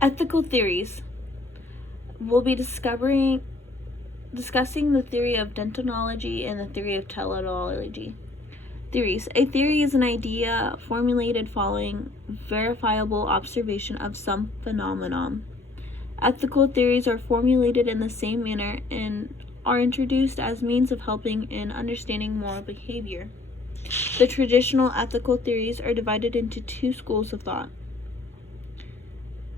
Ethical theories. We'll be discussing the theory of deontology and the theory of teleology. Theories. A theory is an idea formulated following verifiable observation of some phenomenon. Ethical theories are formulated in the same manner and are introduced as means of helping in understanding moral behavior. The traditional ethical theories are divided into two schools of thought.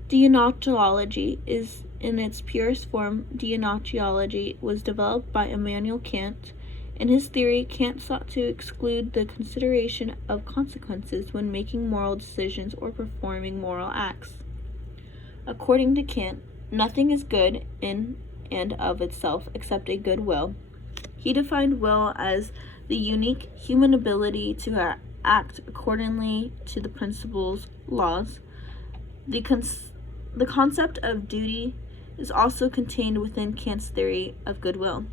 Deontology is in its purest form. Deontology was developed by Immanuel Kant. In his theory, Kant sought to exclude the consideration of consequences when making moral decisions or performing moral acts. According to Kant, nothing is good in and of itself except a good will. He defined will as the unique human ability to act accordingly to the principles, laws. The concept of duty is also contained within Kant's theory of goodwill.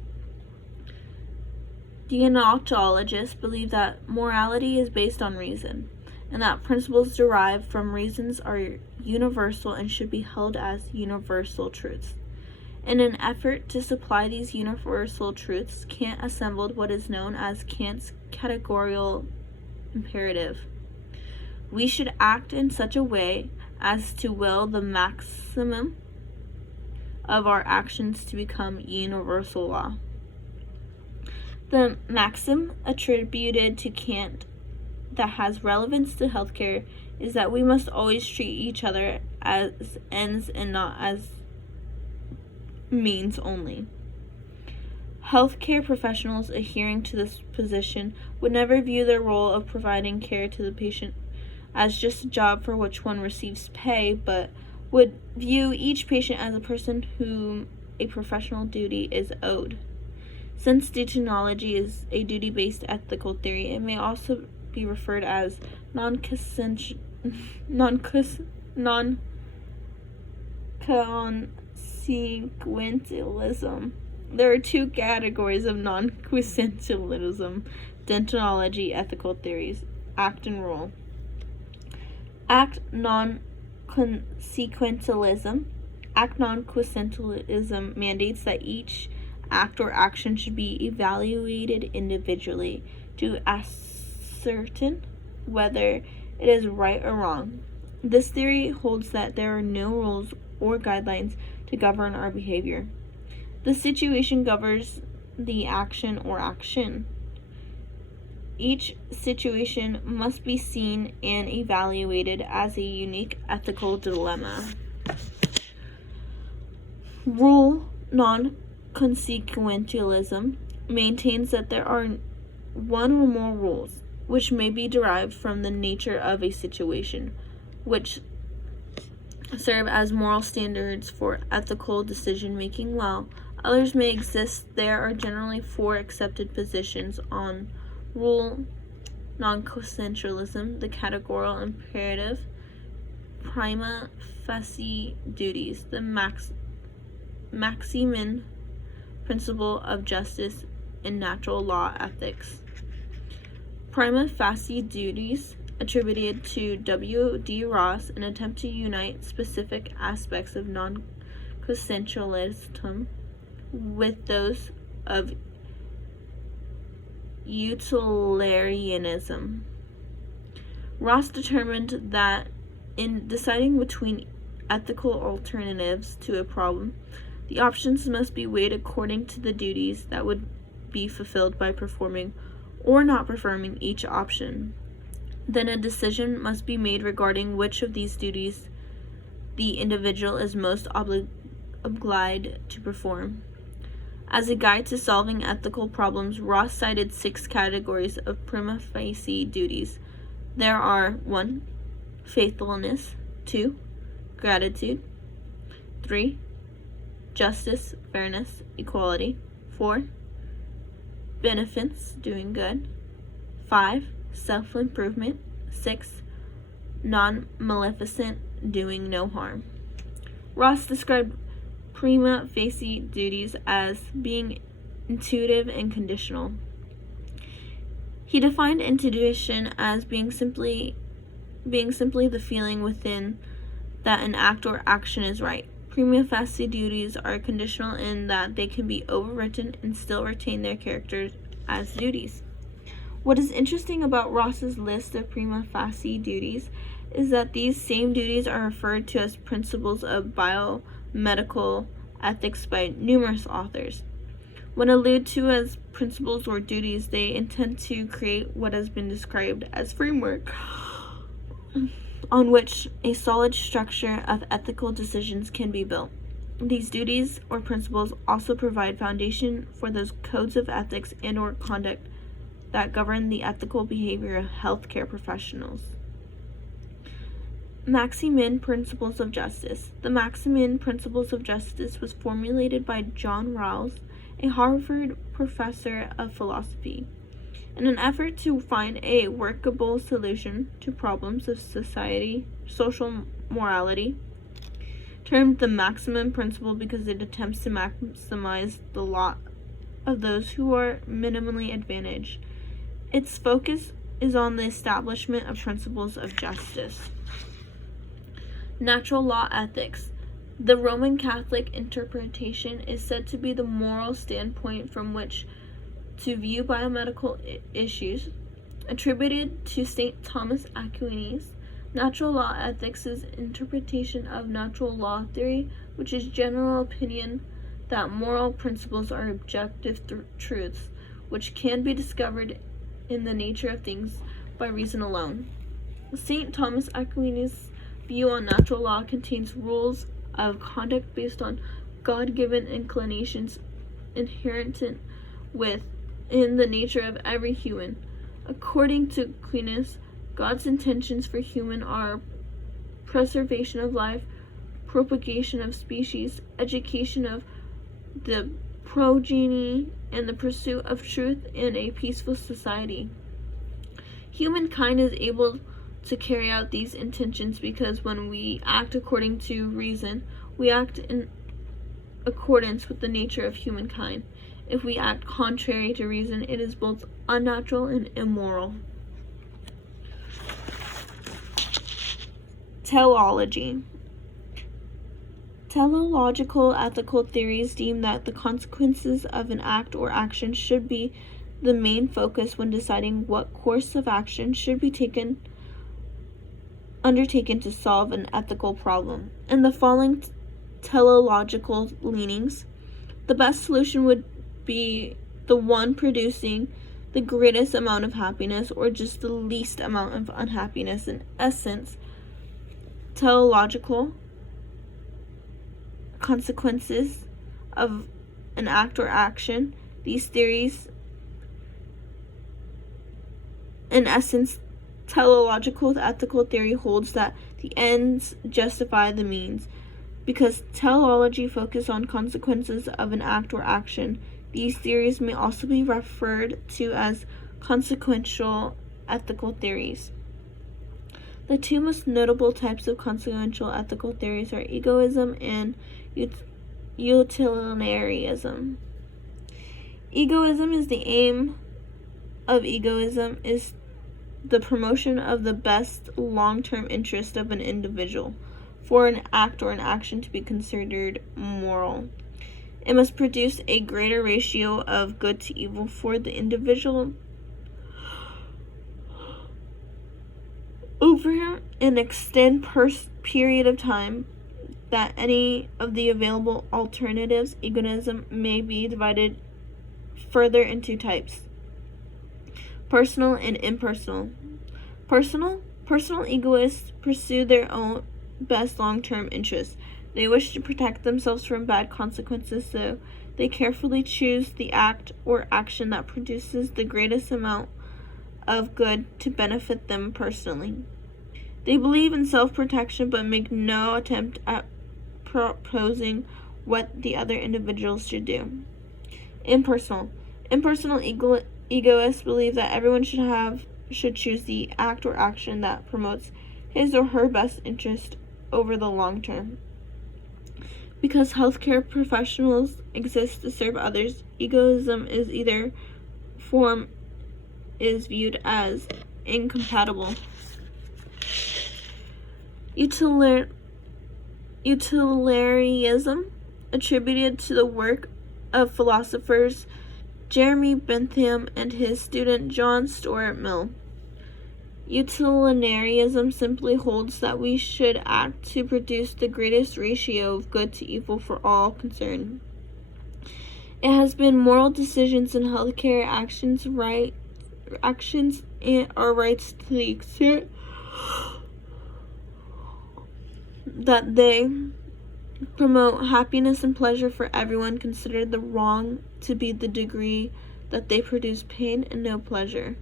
Deontologists believe that morality is based on reason, and that principles derived from reasons are universal and should be held as universal truths. In an effort to supply these universal truths, Kant assembled what is known as Kant's categorical imperative. We should act in such a way as to will the maximum of our actions to become universal law. The maxim attributed to Kant that has relevance to healthcare is that we must always treat each other as ends and not as means only. Healthcare professionals adhering to this position would never view their role of providing care to the patient as just a job for which one receives pay, but would view each patient as a person whom a professional duty is owed. Since deontology is a duty-based ethical theory, it may also be referred as non-consequentialism. There are two categories of non-consequentialism: deontology, ethical theories, act and rule. Act non-consequentialism. Act non-consequentialism mandates that each act or action should be evaluated individually to ascertain whether it is right or wrong. This theory holds that there are no rules or guidelines to govern our behavior. The situation governs the action or action. Each situation must be seen and evaluated as a unique ethical dilemma. Rule non-consequentialism maintains that there are one or more rules which may be derived from the nature of a situation, which serve as moral standards for ethical decision-making, while others may exist. There are generally four accepted positions on rule non-consequentialism: the categorical imperative, prima facie duties, the maximum principle of justice, and natural law ethics. Prima facie duties, attributed to W.D. Ross, an attempt to unite specific aspects of non-consequentialism with those of utilitarianism. Ross determined that in deciding between ethical alternatives to a problem, the options must be weighed according to the duties that would be fulfilled by performing or not performing each option. Then a decision must be made regarding which of these duties the individual is most obliged to perform. As a guide to solving ethical problems, Ross cited 6 categories of prima facie duties. There are 1. Faithfulness, 2. Gratitude, 3. Justice, fairness, equality, 4. Beneficence, doing good, 5. Self-improvement, 6. Non-maleficent, doing no harm. Ross described prima facie duties as being intuitive and conditional. He defined intuition as being simply the feeling within that an act or action is right. Prima facie duties are conditional in that they can be overwritten and still retain their character as duties. What is interesting about Ross's list of prima facie duties is that these same duties are referred to as principles of biomedical ethics by numerous authors. When alluded to as principles or duties, they intend to create what has been described as framework on which a solid structure of ethical decisions can be built. These duties or principles also provide foundation for those codes of ethics and or conduct that govern the ethical behavior of healthcare professionals. MHUM Principles of Justice. The MHUM Principles of Justice was formulated by John Rawls, a Harvard professor of philosophy, in an effort to find a workable solution to problems of social morality, termed the maximum principle because it attempts to maximize the lot of those who are minimally advantaged. Its focus is on the establishment of principles of justice. Natural law ethics. The Roman Catholic interpretation is said to be the moral standpoint from which to view biomedical issues. Attributed to St. Thomas Aquinas, natural law ethics is interpretation of natural law theory, which is general opinion that moral principles are objective truths, which can be discovered in the nature of things by reason alone. St. Thomas Aquinas' view on natural law contains rules of conduct based on God-given inclinations inherent in the nature of every human. According to Aquinas, God's intentions for human are preservation of life, propagation of species, education of the progeny, and the pursuit of truth in a peaceful society. Humankind is able to carry out these intentions because when we act according to reason, we act in accordance with the nature of humankind. If we act contrary to reason, it is both unnatural and immoral. Teleology. Teleological ethical theories deem that the consequences of an act or action should be the main focus when deciding what course of action should be undertaken to solve an ethical problem. In the following teleological leanings, the best solution would be the one producing the greatest amount of happiness or just the least amount of unhappiness. In essence, teleological consequences of an act or action. These theories, in essence, teleological ethical theory holds that the ends justify the means. Because teleology focuses on consequences of an act or action, these theories may also be referred to as consequential ethical theories. The two most notable types of consequential ethical theories are egoism and utilitarianism. Egoism is the aim of egoism is the promotion of the best long-term interest of an individual. For an act or an action to be considered moral, it must produce a greater ratio of good to evil for the individual over an extended period of time that any of the available alternatives. Egoism may be divided further into types: personal and impersonal. Personal egoists pursue their own best long-term interests. They wish to protect themselves from bad consequences, so they carefully choose the act or action that produces the greatest amount of good to benefit them personally. They believe in self-protection but make no attempt at proposing what the other individuals should do. Impersonal egoists believe that everyone should choose the act or action that promotes his or her best interest over the long term. Because healthcare professionals exist to serve others, egoism is viewed as incompatible. Utilitarianism, attributed to the work of philosophers Jeremy Bentham and his student John Stuart Mill. Utilitarianism simply holds that we should act to produce the greatest ratio of good to evil for all concerned. It has been moral decisions in healthcare actions and our rights to the extent that they promote happiness and pleasure for everyone, considered the wrong to be the degree that they produce pain and no pleasure.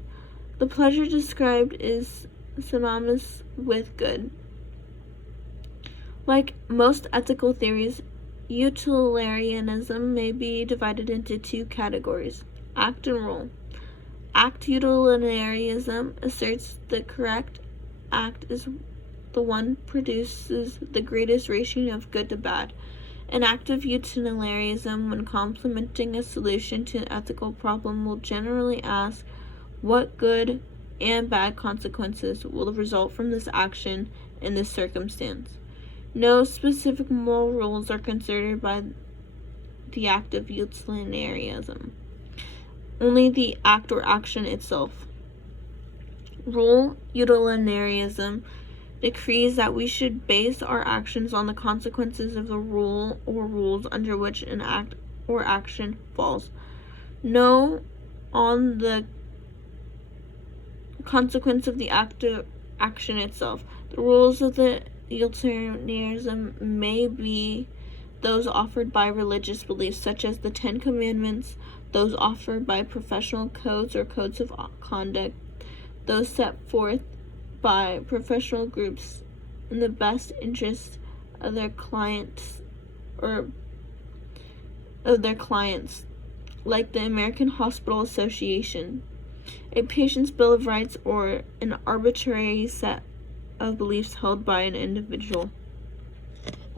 The pleasure described is synonymous with good. Like most ethical theories, utilitarianism may be divided into two categories: act and rule. Act utilitarianism asserts the correct act is the one produces the greatest ratio of good to bad. An act of utilitarianism, when complementing a solution to an ethical problem, will generally ask what good and bad consequences will result from this action in this circumstance. No specific moral rules are considered by the act of utilitarianism, only the act or action itself. Rule utilitarianism decrees that we should base our actions on the consequences of the rule or rules under which an act or action falls, no on the consequence of the act or action itself. The rules of the utilitarianism may be those offered by religious beliefs, such as the Ten Commandments, those offered by professional codes or codes of conduct, those set forth by professional groups in the best interest of their clients like the American Hospital Association, a patient's Bill of Rights, or an arbitrary set of beliefs held by an individual.